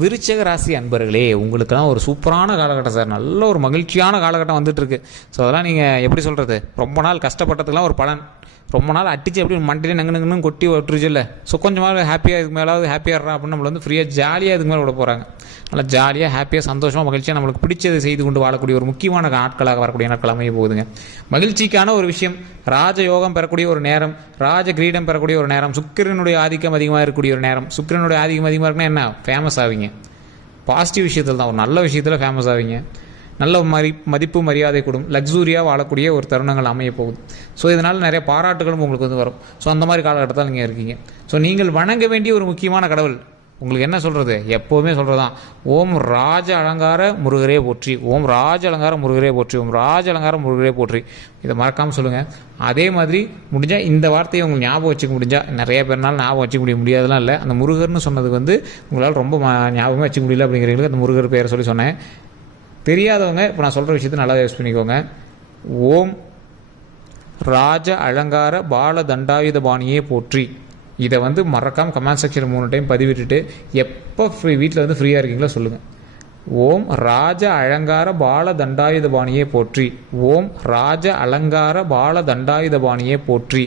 விருச்சிக ராசி அன்பர்களே, உங்களுக்கெல்லாம் ஒரு சூப்பரான காலகட்டம் சார். நல்ல ஒரு மகிழ்ச்சியான காலகட்டம் வந்துட்டுருக்கு. ஸோ அதெல்லாம் நீங்கள் எப்படி சொல்கிறது, ரொம்ப நாள் கஷ்டப்பட்டதுக்கெலாம் ஒரு பலன். ரொம்ப நாள் அடிச்சு எப்படி மண்டிலே நங்கு கொட்டி விட்டுருச்சு இல்லை. ஸோ கொஞ்சமாக ஹாப்பியாக இதுக்கு மேலாவது ஹாப்பியாக அப்படின்னு நம்மளை வந்து ஃப்ரீயாக ஜாலியாக இதுக்கு மேலே விட போகிறாங்க. நல்லா ஜாலியாக ஹாப்பியாக சந்தோஷமாக மகிழ்ச்சியாக நம்மளுக்கு பிடிச்சது செய்து கொண்டு வாழக்கூடிய ஒரு முக்கியமான நாட்களாக வரக்கூடிய நாட்கள் அமைய போகுதுங்க. மகிழ்ச்சிக்கான ஒரு விஷயம், ராஜயோகம் பெறக்கூடிய ஒரு நேரம், ராஜ கிரீடம் பெறக்கூடிய ஒரு நேரம், சுக்கிரனுடைய ஆதிக்கம் அதிகமாக இருக்கக்கூடிய ஒரு நேரம். சுக்கிரனுடைய ஆதிக்கம் அதிகமாக இருக்குன்னா என்ன, ஃபேமஸ் ஆவீங்க. பாசிட்டிவ் விஷயத்தில் தான், ஒரு நல்ல விஷயத்தில் ஃபேமஸ் ஆவீங்க. நல்ல மதிப்பு மரியாதை கூடும், லக்ஸூரியாக வாழக்கூடிய ஒரு தருணங்கள் அமைய போகுது. ஸோ இதனால் நிறைய பாராட்டுகளும் உங்களுக்கு வந்து வரும். ஸோ அந்த மாதிரி காலகட்டத்தில் நீங்கள் இருக்கீங்க. ஸோ நீங்கள் வணங்க வேண்டிய ஒரு முக்கியமான கடவுள், உங்களுக்கு என்ன சொல்கிறது, எப்போவுமே சொல்கிறது தான், ஓம் ராஜ அலங்கார முருகரே போற்றி, ஓம் ராஜ அலங்கார முருகரே போற்றி, ஓம் ராஜ அலங்கார முருகரே போற்றி. இதை மறக்காமல் சொல்லுங்கள். அதே மாதிரி முடிஞ்சால் இந்த வார்த்தையை உங்களுக்கு ஞாபகம் வச்சுக்க முடிஞ்சால், நிறைய பேர்னால ஞாபகம் வச்சுக்க முடியாதெல்லாம் இல்லை, அந்த முருகர்னு சொன்னது வந்து உங்களால் ரொம்ப ஞாபகமாக வச்சுக்க முடியல அப்படிங்கிறவங்களுக்கு அந்த முருகர் பேரை சொல்லி சொன்னேன். தெரியாதவங்க இப்போ நான் சொல்கிற விஷயத்தை நல்லா யூஸ் பண்ணிக்கோங்க. ஓம் ராஜ அலங்கார பால தண்டாயுத பாணியே போற்றி. இதை வந்து மறக்காமல் கமெண்ட் செக்ஷன் 3 டைம் பதிவிட்டுட்டு எப்போ வீட்டில் வந்து ஃப்ரீயாக இருக்கீங்களோ சொல்லுங்கள். ஓம் ராஜ அலங்கார பால தண்டாயுத பாணியே போற்றி, ஓம் ராஜ அலங்கார பால தண்டாயுத பாணியே போற்றி.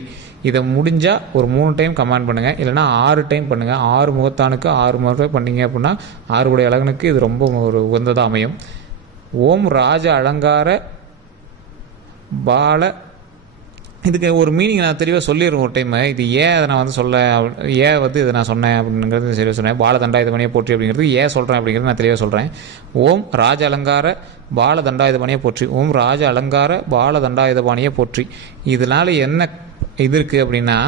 இதை முடிஞ்சால் ஒரு 3 டைம் கமெண்ட் பண்ணுங்கள், இல்லைனா 6 டைம் பண்ணுங்கள். 6 முகத்தானுக்கு 6 முறை பண்ணிங்க அப்படின்னா 6 உடைய அழகனுக்கு இது ரொம்ப ஒரு உகந்ததாக அமையும். ஓம் ராஜ அலங்கார பால, இதுக்கு ஒரு மீனிங் நான் தெளிவாக சொல்லிடுறேன் ஒரு டைம். இது ஏன் அதை நான் வந்து ஏன் வந்து இதை நான் சொன்னேன் அப்படிங்கிறது சரியாக சொன்னேன். பால தண்டாயுத பணியை போற்றி அப்படிங்கிறது ஏன் சொல்கிறேன் அப்படிங்கிறது நான் தெளிவாக சொல்கிறேன். ஓம் ராஜ அலங்கார பால தண்டாயுத பணியை போற்றி, ஓம் ராஜ அலங்கார பால தண்டாயுத பாணியை போற்றி. இதனால் என்ன இது இருக்குது அப்படின்னா,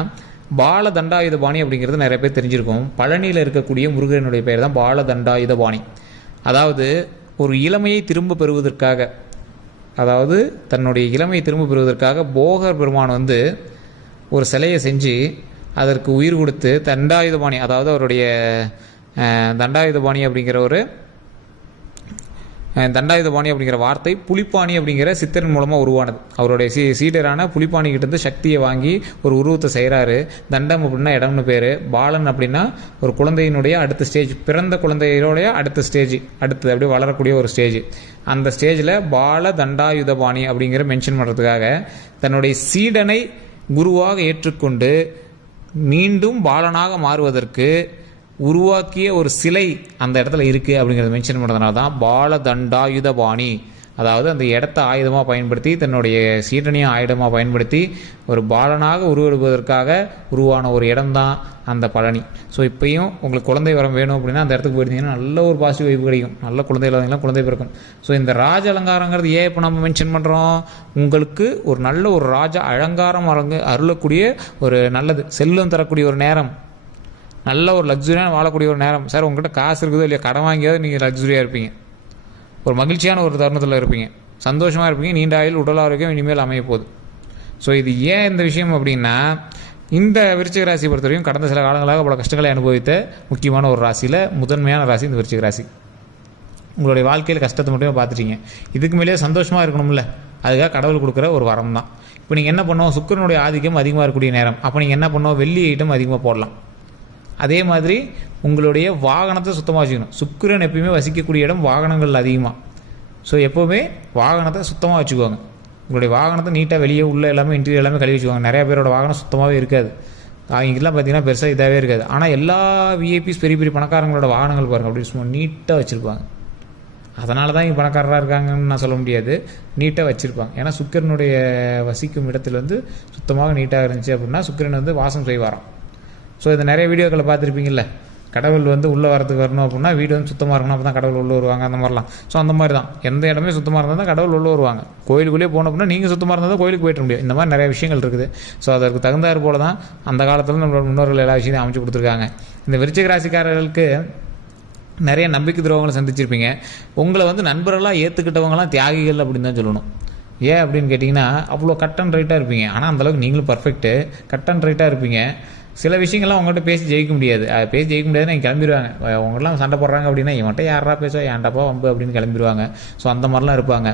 பால தண்டாயுத பாணி அப்படிங்கிறது நிறைய பேர் தெரிஞ்சிருக்கும். பழனியில் இருக்கக்கூடிய முருகனுடைய பெயர் தான் பால தண்டாயுத பாணி. அதாவது ஒரு இளமையை திரும்ப பெறுவதற்காக, அதாவது தன்னுடைய இளமையை திரும்ப பெறுவதற்காக போகர் பெருமான் வந்து ஒரு சிலையை செஞ்சு அதற்கு உயிர் கொடுத்து தண்டாயுதபாணி, அதாவது அவருடைய தண்டாயுதபாணி அப்படிங்கிற ஒரு தண்டாயுதபாணி அப்படிங்கிற வார்த்தை புலிப்பாணி அப்படிங்கிற சித்தரின் மூலமாக உருவானது. அவருடைய சீடரான புலிப்பாணி கிட்டேருந்து சக்தியை வாங்கி ஒரு உருவத்தை செய்கிறாரு. தண்டம் அப்படின்னா இடம்னு பேர், பாலன் அப்படின்னா ஒரு குழந்தையினுடைய அடுத்த ஸ்டேஜ், பிறந்த குழந்தையோடைய அடுத்த ஸ்டேஜ், அடுத்து அப்படியே வளரக்கூடிய ஒரு ஸ்டேஜ். அந்த ஸ்டேஜில் பால தண்டாயுதபாணி அப்படிங்கிற மென்ஷன் பண்ணுறதுக்காக தன்னுடைய சீடனை குருவாக ஏற்றுக்கொண்டு மீண்டும் பாலனாக மாறுவதற்கு உருவாக்கிய ஒரு சிலை அந்த இடத்துல இருக்குது அப்படிங்கிறத மென்ஷன் பண்ணுறதுனால தான் பால தண்டாயுத பாணி. அதாவது அந்த இடத்த ஆயுதமாக பயன்படுத்தி, தன்னுடைய சீடனையும் ஆயுதமாக பயன்படுத்தி ஒரு பாலனாக உருவெடுப்பதற்காக உருவான ஒரு இடம் தான் அந்த பழனி. ஸோ இப்போயும் உங்களுக்கு குழந்தை வரம் வேணும் அப்படின்னா அந்த இடத்துக்கு போயிருந்தீங்கன்னா நல்ல ஒரு பாசிட்டிவ் வைப்பு கிடைக்கும். நல்ல குழந்தை இல்லாதவங்களாம் குழந்தை பிறக்கும். ஸோ இந்த ராஜ அலங்காரங்கிறது ஏன் இப்போ நம்ம மென்ஷன் பண்ணுறோம், உங்களுக்கு ஒரு நல்ல ஒரு ராஜ அலங்காரம் அருளக்கூடிய ஒரு நல்லது, செல்வம் தரக்கூடிய ஒரு நேரம், நல்ல ஒரு லக்ஸுரியான வாழக்கூடிய ஒரு நேரம். சார் உங்கள்கிட்ட காசு இருக்குதோ இல்லையா, கடன் வாங்கியாவது நீங்கள் லக்ஸுரியாக இருப்பீங்க, ஒரு மகிழ்ச்சியான ஒரு தருணத்தில் இருப்பீங்க, சந்தோஷமாக இருப்பீங்க, நீண்ட ஆயுள் உடல் ஆரோக்கியம் இனிமேல் அமைய போகுது. ஸோ இது ஏன் இந்த விஷயம் அப்படின்னா, இந்த விருச்சிக ராசியை பொறுத்தவரைக்கும் கடந்த சில காலங்களாக பல கஷ்டங்களை அனுபவித்த முக்கியமான ஒரு ராசியில் முதன்மையான ராசி இந்த விருச்சிக ராசி. உங்களுடைய வாழ்க்கையில் கஷ்டத்தை மட்டுமே பார்த்துட்டீங்க, இதுக்கு மேலேயே சந்தோஷமாக இருக்கணும்ல, அதுக்காக கடவுள் கொடுக்குற ஒரு வரம் தான். இப்போ நீங்கள் என்ன பண்ணுவோம், சுக்கிரனுடைய ஆதிக்கம் அதிகமாக இருக்கக்கூடிய நேரம், அப்போ நீங்கள் என்ன பண்ணுவோம், வெள்ளி ஐட்டம் அதிகமாக போடலாம். அதே மாதிரி உங்களுடைய வாகனத்தை சுத்தமாக வச்சுக்கணும். சுக்கிரன் எப்பயுமே வசிக்கக்கூடிய இடம் வாகனங்கள் அதிகமாக. ஸோ எப்போவுமே வாகனத்தை சுத்தமாக வச்சுக்கோங்க. உங்களுடைய வாகனத்தை நீட்டாக வெளியே உள்ள எல்லாமே இன்டீரியர் எல்லாமே கழுவி வச்சுக்கோங்க. நிறையா பேரோட வாகனம் சுத்தமாகவே இருக்காது, அவங்கெல்லாம் பார்த்தீங்கன்னா பெருசாக இதாகவே இருக்காது. ஆனால் எல்லா விஐபிஸ் பெரிய பெரிய பணக்காரங்களோட வாகனங்கள் பாருங்கள் அப்படி சும்மா நீட்டாக வச்சுருப்பாங்க. அதனால தான் இங்கே பணக்காரராக இருக்காங்கன்னு நான் சொல்ல முடியாது, நீட்டாக வச்சுருப்பாங்க. ஏன்னா சுக்கிரனுடைய வசிக்கும் இடத்துல வந்து சுத்தமாக நீட்டாக இருந்துச்சு அப்படின்னா சுக்கிரன் வந்து வாசம் செய்வாராம். ஸோ இது நிறைய வீடியோக்களை பார்த்துருப்பீங்கள்ல, கடவுள் வந்து உள்ளே வரதுக்கு வரணும் அப்படின்னா வீடு வந்து சுத்தமாக இருக்கணும், அப்போ தான் கடவுள் உள்ளே வருவாங்க, அந்த மாதிரிலாம். ஸோ அந்த மாதிரி தான், எந்த இடமே சுத்தமாக இருந்தால் தான் கடவுள் உள்ளே வருவாங்க. கோயிலுக்குள்ளேயே போனோம் அப்படின்னா நீங்கள் சுத்தமாக இருந்தால் தான் கோயிலுக்கு போய்ட்டு முடியும். இந்த மாதிரி நிறைய விஷயங்கள் இருக்குது. ஸோ அதற்கு தகுந்தாறு போல தான் அந்த காலத்தில் நம்மளோட முன்னோர்கள் எல்லா விஷயத்தையும் அமைச்சு கொடுத்துருக்காங்க. இந்த விருச்சிக ராசிக்காரர்களுக்கு நிறைய நம்பிக்கை துரோகங்களை சந்திச்சிருப்பீங்க. உங்களை வந்து நண்பர்களாக ஏற்றுக்கிட்டவங்களாம் தியாகிகள் அப்படின்னு தான் சொல்லணும். ஏன் அப்படின்னு கேட்டிங்கன்னா, அவ்வளோ கட் அண்ட் ரைட்டாக இருப்பீங்க. ஆனால் அந்தளவுக்கு நீங்களும் பர்ஃபெக்ட்டு கட் அண்ட் ரைட்டாக இருப்பீங்க. சில விஷயங்கள்லாம் அவங்கள்ட்ட பேசி ஜெயிக்க முடியாது, பேசி ஜெயிக்க முடியாதுன்னு நீங்கள் கிளம்பிடுவாங்க. அவங்களாம் சண்டை போடுறாங்க அப்படின்னா இவன்ட்ட யாரா பேச ஏன்டாப்பா வம்பு அப்படின்னு கிளம்பிடுவாங்க. ஸோ அந்த மாதிரிலாம் இருப்பாங்க.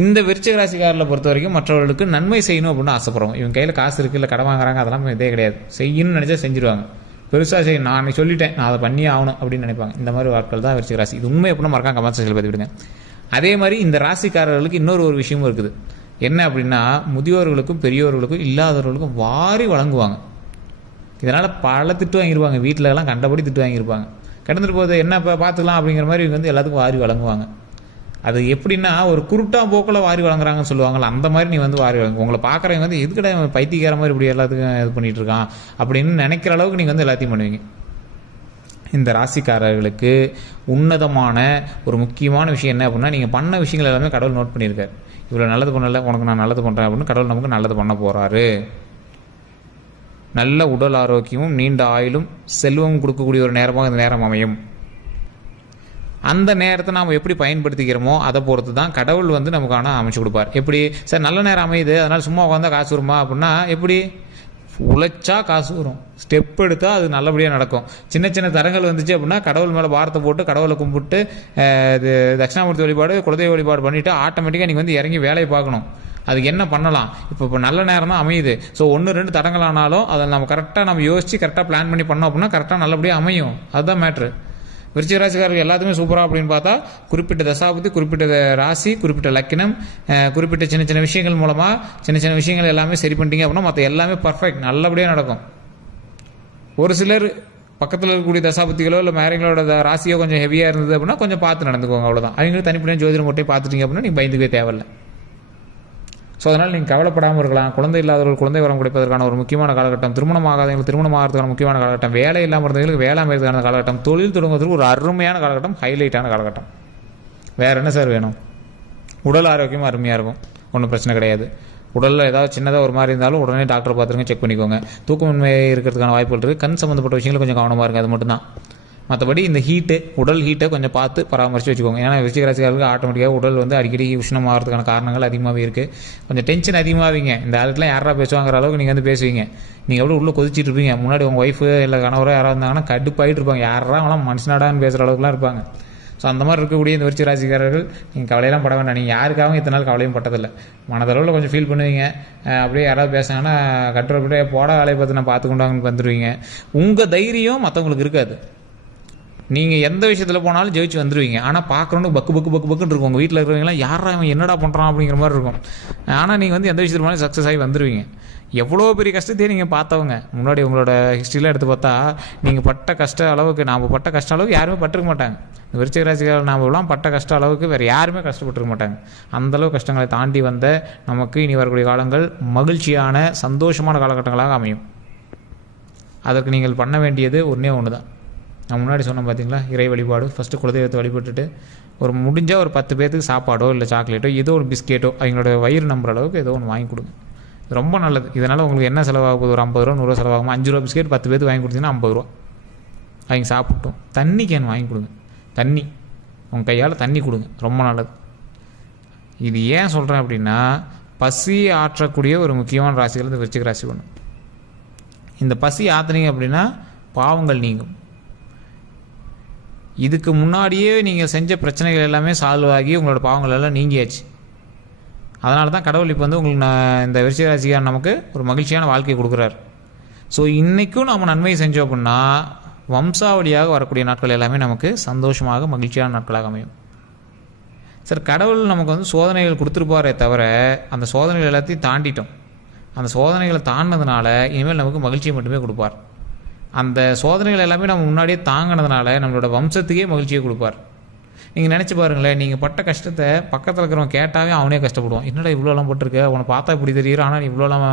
இந்த விருச்சிக ராசிக்காரர்களை பொறுத்த வரைக்கும் மற்றவர்களுக்கு நன்மை செய்யணும் அப்படின்னு ஆசைப்படுறோம். இவங்க கையில் காசு இருக்குது, இல்லை கடன் வாங்குறாங்க, அதெல்லாம் இதே கிடையாது. செய்யணும்னு நினச்சா செஞ்சுருவாங்க. பெருசாக சரி நான் சொல்லிட்டேன், நான் அதை பண்ணியே ஆகணும் அப்படின்னு நினைப்பாங்க. இந்த மாதிரி ஆட்கள் தான் விருச்சிக ராசி. இது உண்மை எப்படின்னா மறக்காம கமெண்ட் செக்ஷனில் பற்றி விடுங்க. அதே மாதிரி இந்த ராசிக்காரர்களுக்கு இன்னொரு ஒரு விஷயமும் இருக்குது. என்ன அப்படின்னா, முதியோர்களுக்கும் பெரியோர்களுக்கும் இல்லாதவர்களுக்கும் வாரி வழங்குவாங்க. இதனால் பல திட்டு வாங்கியிருப்பாங்க. வீட்டிலலாம் கண்டபடி திட்டு வாங்கியிருப்பாங்க. கிடந்துட்டு போகுது என்ன இப்போ பார்த்துக்கலாம் அப்படிங்கிற மாதிரி இவங்க வந்து எல்லாத்துக்கும் வாரி வழங்குவாங்க. அது எப்படின்னா, ஒரு குருட்டா போக்கில் வாரி வழங்குறாங்கன்னு சொல்லுவாங்கள்ல, அந்த மாதிரி நீ வந்து வாரி வழங்கு. உங்களை பார்க்குறவங்க வந்து எதுக்கடா பைத்தியக்கார மாதிரி இப்படி எல்லாத்துக்கும் இது பண்ணிகிட்டு இருக்கான் அப்படின்னு நினைக்கிற அளவுக்கு நீங்கள் வந்து எல்லாத்தையும் பண்ணுவீங்க. இந்த ராசிக்காரர்களுக்கு உன்னதமான ஒரு முக்கியமான விஷயம் என்ன அப்படின்னா, நீங்கள் பண்ண விஷயங்கள் எல்லாமே கடவுள் நோட் பண்ணியிருக்காரு. இவ்வளோ நல்லது பண்ணல, உனக்கு நான் நல்லது பண்ணுறேன் அப்படின்னு கடவுள் நமக்கு நல்லது பண்ண போகிறாரு. நல்ல உடல் ஆரோக்கியமும் நீண்ட ஆயுளும் செல்வமும் கொடுக்கக்கூடிய ஒரு நேரமாக இந்த நேரம் அமையும். அந்த நேரத்தை நாம் எப்படி பயன்படுத்திக்கிறோமோ அதை பொறுத்து தான் கடவுள் வந்து நமக்கான அமைச்சு கொடுப்பார். எப்படி சார் நல்ல நேரம் அமையுது அதனால் சும்மா உட்காந்தா காசு வருமா அப்படின்னா, எப்படி உழைச்சா காசு வரும், ஸ்டெப் எடுத்தால் அது நல்லபடியாக நடக்கும். சின்ன சின்ன தரங்கள் வந்துச்சு அப்படின்னா கடவுள் மேலே பாரத்தை போட்டு கடவுளை கும்பிட்டு இது தட்சிணாமூர்த்தி வழிபாடு குலதெய்வ வழிபாடு பண்ணிவிட்டு ஆட்டோமேட்டிக்காக நீங்கள் வந்து இறங்கி வேலையை பார்க்கணும். அதுக்கு என்ன பண்ணலாம், இப்போ நல்ல நேரம் தான் அமையுது. ஸோ 1-2 தடங்கள் ஆனாலும் அதை நம்ம கரெக்டாக நம்ம யோசித்து கரெக்டாக பிளான் பண்ணி பண்ணோம் அப்படின்னா கரெக்டாக நல்லபடியாக அமையும். அதுதான் மேட்ரு. விருச்சிக ராசிக்காரர்கள் எல்லாத்துமே சூப்பராக அப்படின்னு பார்த்தா, குறிப்பிட்ட தசாபதி, குறிப்பிட்ட ராசி, குறிப்பிட்ட லக்கினம், குறிப்பிட்ட சின்ன சின்ன விஷயங்கள் மூலமாக சின்ன சின்ன விஷயங்கள் எல்லாமே சரி பண்ணிட்டீங்க அப்படின்னா மற்ற எல்லாமே பர்ஃபெக்ட் நல்லபடியாக நடக்கும். ஒரு சிலர் பக்கத்தில் இருக்கக்கூடிய தசாபதிகளோ இல்லை மேரங்களோட ராசியோ கொஞ்சம் ஹெவியாக இருந்தது அப்படின்னா கொஞ்சம் பார்த்து நடந்துக்குவாங்க, அவ்வளோதான். அவங்களும் தனிப்படையாக ஜோதிடம் மட்டும் பார்த்துட்டீங்க அப்படின்னா நீங்கள் பயந்துக்கவே தேவையில்லை. ஸோ அதனால் நீங்கள் கவலைப்படாமல் இருக்கலாம். குழந்தை இல்லாதவர்கள் குழந்தை வரம் கிடைப்பதற்கான ஒரு முக்கியமான காலகட்டம், திருமணம் ஆகாதவங்களுக்கு திருமணம் ஆகிறதுக்கான முக்கியமான காலகட்டம், வேலை இல்லாமல் இருந்தவங்களுக்கு வேலை அமைகிறதுக்கான காலகட்டம், தொழில் தொடங்குவதற்கு ஒரு அருமையான காலகட்டம், ஹைலைட்டான காலகட்டம். வேறு என்ன சார் வேணும்? உடல் ஆரோக்கியமும் அருமையாக இருக்கும், ஒன்றும் பிரச்சனை கிடையாது. உடலில் ஏதாவது சின்னதாக ஒரு மாதிரி இருந்தாலும் உடனே டாக்டரை பார்த்துருங்க, செக் பண்ணிக்கோங்க. தூக்கமின்மை இருக்கிறதுக்கான வாய்ப்புகள் இருக்குது. கண் சம்மந்தப்பட்ட விஷயங்கள் கொஞ்சம் கவனமாக இருக்குது, அது மட்டும்தான். மற்றபடி இந்த உடல் ஹீட்டை கொஞ்சம் பார்த்து பராமரித்து வச்சுக்கோங்க. ஏன்னா விருச்சிக ராசிக்காரர்களுக்கு ஆட்டோமேட்டிக்காக உடல் வந்து அடிக்கடி உஷ்ணமாகிறதுக்கான காரணங்கள் அதிகமாகவே இருக்குது. கொஞ்சம் டென்ஷன் அதிகமாகவீங்க. இந்த ஆளுக்குலாம் யாரா பேசுவாங்கிற அளவுக்கு நீங்கள் வந்து பேசுவீங்க. நீங்கள் எவ்வளோ உள்ளே கொதிச்சிட்டு இருப்பீங்க. முன்னாடி உங்கள் ஒய்ஃபு இல்லை கணவரோ யாராவது இருந்தாங்கன்னா கடுப்பாயிட்டு இருப்பாங்க. யாரா அவங்களாம் மனுஷனாடான்னு பேசுகிற அளவுக்குலாம் இருப்பாங்க. ஸோ அந்த மாதிரி இருக்கக்கூடிய இந்த விருச்சிக ராசிக்காரர்கள் நீங்கள் கவலையெல்லாம் பட வேண்டாம். நீங்கள் யாருக்காகவும் இத்தனை நாள் கவலையும் பட்டதில்லை. மனதளவில் கொஞ்சம் ஃபீல் பண்ணுவீங்க. அப்படியே யாராவது பேசுனாங்கன்னா கட்டுரை போட்டு போட வேலையை பார்த்து நான் பார்த்துக்கொண்டாங்கன்னு வந்துடுவீங்க. உங்கள் தைரியம் மற்றவங்களுக்கு இருக்காது. நீங்கள் எந்த விஷயத்தில் போனாலும் ஜெயிச்சு வந்துடுவீங்க. ஆனால் பார்க்குறவனுக்கு பக்கு பக்கு பக்கு பக்குன்னு இருக்கும். உங்கள் வீட்டில் இருக்கிறவங்களாம் யாரா அவன் என்னடா பண்ணுறான் அப்படிங்கிற மாதிரி இருக்கும். ஆனால் நீங்கள் வந்து எந்த விஷயத்தில் போனாலும் சக்ஸஸ் ஆகி வந்துடுவீங்க. எவ்வளோ பெரிய கஷ்டத்தையே நீங்கள் பார்த்தவங்க. முன்னாடி உங்களோட ஹிஸ்ட்ரியில் எடுத்து பார்த்தா நீங்கள் பட்ட கஷ்ட அளவுக்கு, நாம் பட்ட கஷ்ட அளவுக்கு யாருமே பட்டிருக்க மாட்டாங்க. இந்த விருச்சிக ராசிக்காரர்கள் நாமெல்லாம் பட்ட கஷ்ட அளவுக்கு வேறு யாருமே கஷ்டப்பட்டுருக்க மாட்டாங்க. அந்தளவு கஷ்டங்களை தாண்டி வந்த நமக்கு இனி வரக்கூடிய காலங்கள் மகிழ்ச்சியான சந்தோஷமான காலகட்டங்களாக அமையும். அதற்கு நீங்கள் பண்ண வேண்டியது ஒன்றே ஒன்று தான். நான் முன்னாடி சொன்னேன் பார்த்தீங்களா, இறை வழிபாடு. ஃபஸ்ட்டு குலதெய்வத்தை வழிபட்டுட்டு ஒரு முடிஞ்சால் ஒரு 10 பேருக்கு சாப்பாடோ இல்லை சாக்லேட்டோ ஏதோ ஒரு பிஸ்கெட்டோ அவங்களோட வயிறு நம்புற அளவுக்கு ஏதோ ஒன்று வாங்கி கொடுங்க. ரொம்ப நல்லது. இதனால் உங்களுக்கு என்ன செலவாக போகுது? ஒரு 50 ரூபா 100 ரூபா செலவாகும். 5 ரூபா பிஸ்கெட் 10 பேருக்கு வாங்கி கொடுத்தீங்கன்னா 50 ரூபா. அவங்க சாப்பிட்டோம். தண்ணி கேன் வாங்கி கொடுங்க. தண்ணி உங்கள் கையால் தண்ணி கொடுங்க, ரொம்ப நல்லது. இது ஏன் சொல்கிறேன் அப்படின்னா, பசி ஆற்றக்கூடிய ஒரு முக்கியமான ராசிகள் இந்த விருச்சிக ராசி ஒன்று. இந்த பசி ஆற்றுனீங்க அப்படின்னா பாவங்கள் நீங்கும். இதுக்கு முன்னாடியே நீங்கள் செஞ்ச பிரச்சனைகள் எல்லாமே சால்வ் ஆகி உங்களோட பாவங்கள் எல்லாம் நீங்கியாச்சு. அதனால தான் கடவுள் இப்போ வந்து உங்களுக்கு இந்த விருச்சிக ராசிக்காரன் நமக்கு ஒரு மகிழ்ச்சியான வாழ்க்கையை கொடுக்குறாரு. ஸோ இன்றைக்கும் நம்ம நன்மை செஞ்சோம் அப்படின்னா வம்சாவளியாக வரக்கூடிய நாட்கள் எல்லாமே நமக்கு சந்தோஷமாக மகிழ்ச்சியான நாட்களாக அமையும். சார் கடவுள் நமக்கு வந்து சோதனைகள் கொடுத்துருப்பாரே தவிர அந்த சோதனைகள் எல்லாத்தையும் தாண்டிட்டோம். அந்த சோதனைகளை தாண்டினதுனால இனிமேல் நமக்கு மகிழ்ச்சியை மட்டுமே கொடுப்பார். அந்த சோதனைகள் எல்லாமே நம்ம முன்னாடியே தாங்கினதுனால நம்மளோட வம்சத்துக்கே மகிழ்ச்சியை கொடுப்பார். நீங்கள் நினச்சி பாருங்களேன், நீங்கள் பட்ட கஷ்டத்தை பக்கத்தில் இருக்கிறவங்க கேட்டாவே அவனே கஷ்டப்படுவான். என்னடா இவ்வளோலாம் போட்டிருக்க, உன்னை பார்த்தா இப்படி தெரியுற, ஆனால் நீ இவ்வளோலாம்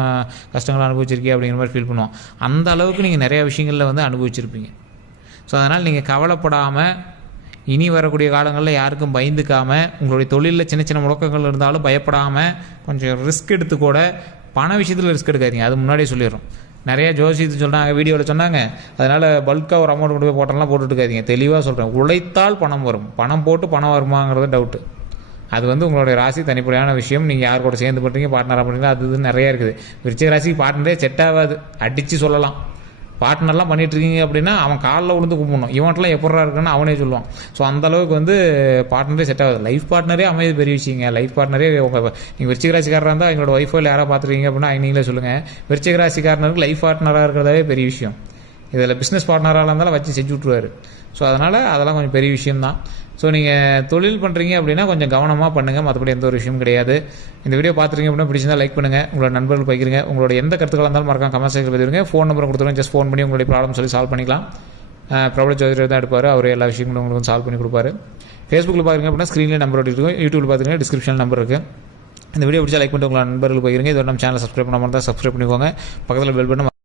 கஷ்டங்களை அனுபவிச்சிருக்கே அப்படிங்கிற மாதிரி ஃபீல் பண்ணுவான். அந்த அளவுக்கு நீங்கள் நிறையா விஷயங்களில் வந்து அனுபவிச்சிருப்பீங்க. ஸோ அதனால் நீங்கள் கவலைப்படாமல் இனி வரக்கூடிய காலங்களில் யாருக்கும் பயந்துக்காமல், உங்களுடைய தொழிலில் சின்ன சின்ன முடக்கங்கள் இருந்தாலும் பயப்படாமல் கொஞ்சம் ரிஸ்க் எடுத்து கூட பண விஷயத்தில் ரிஸ்க் எடுக்காதீங்க. அது முன்னாடியே சொல்லிடுறோம். நிறைய ஜோசியத்து சொன்னாங்க, வீடியோவில் சொன்னாங்க. அதனால் பல்காக ஒரு அமௌண்ட் கொண்டு போய் போட்டோம்லாம் போட்டுட்டுருக்காதீங்க. தெளிவாக சொல்கிறேன், உழைத்தால் பணம் வரும். பணம் போட்டு பணம் வருமாங்கிறது டவுட்டு. அது வந்து உங்களுடைய ராசி தனிப்படையான விஷயம். நீங்கள் யார் கூட சேர்ந்து பண்ணுறீங்க, பார்ட்னராக பண்ணுறீங்களா, அது இது நிறையா இருக்குது. விருச்சிக ராசிக்கு பார்ட்னரே செட் ஆகாது, அடித்து சொல்லலாம். பார்ட்னர்லாம் பண்ணிகிட்ருக்கீங்க அப்படின்னா அவன் காலில் விழுந்து கும்பிடணும். இவன்ட்டெலாம் எப்படா இருக்குன்னு அவனே சொல்லுவான். ஸோ அந்தளவுக்கு வந்து பார்ட்னரே செட் ஆகுது. லைஃப் பார்ட்னரே அமைது பெரிய விஷயங்க. லைஃப் பார்ட்னரே நீங்கள் விருச்சிக ராசிக்காரராக இருந்தால் எங்களோட ஒய்ஃபோ இல்லை யாராவது பார்த்துருக்கீங்க அப்படின்னா நீங்களே சொல்லுங்கள். விருச்சிக ராசிக்காரனருக்கு லைஃப் பார்ட்னராக இருக்கிறதாவே பெரிய விஷயம். இதில் பிஸ்னஸ் பார்ட்னராக இருந்தாலும் வச்சு செஞ்சு விட்ருவார். ஸோ அதனால் அதெல்லாம் கொஞ்சம் பெரிய விஷயம்தான். ஸோ நீங்கள் தொழில் பண்ணுறீங்க அப்படின்னா கொஞ்சம் கவனமாக பண்ணுங்கள், மற்றபடி எந்த ஒரு விஷயமும் கிடையாது. இந்த வீடியோ பார்த்துருங்க அப்படின்னா பிடிச்சிருந்தா லைக் பண்ணுங்கள், உங்களோட நண்பர்கள் பகிருங்க. உங்களோட எந்த கருத்துக்களாக இருந்தாலும் மறக்காம கமெண்ட் செக்ஷனில் பதிவிடுங்க. ஃபோன் நம்பர் கொடுத்துருங்க, ஜஸ்ட் ஃபோன் பண்ணி உங்களுடைய ப்ராப்ளம் சொல்லி சால்வ் பண்ணிக்கலாம். பிரபல ஜோதிடர் தான் எடுப்பார், அவர் எல்லா விஷயங்களும் உங்களுக்கு சால்வ் பண்ணி கொடுப்பாரு. ஃபேஸ்புக்கில் பார்க்குறீங்க அப்படின்னா ஸ்க்ரீனில் நம்பர் இருக்கும், யூடியூப்பில் பார்த்துருங்க டிஸ்கிரிப்ஷனில் நம்பர் இருக்குது. இந்த வீடியோ பிடிச்சா லைக் பண்ணிட்டு உங்களோட நண்பர்கள் பகிருங்க. இதோட நம்ம சேனலை சப்ஸ்கிரைப் பண்ணாமல் இருந்தால் சப்ஸ்கிரைப் பண்ணிக்கோங்க. பக்கத்தில் பெல் பட்டன்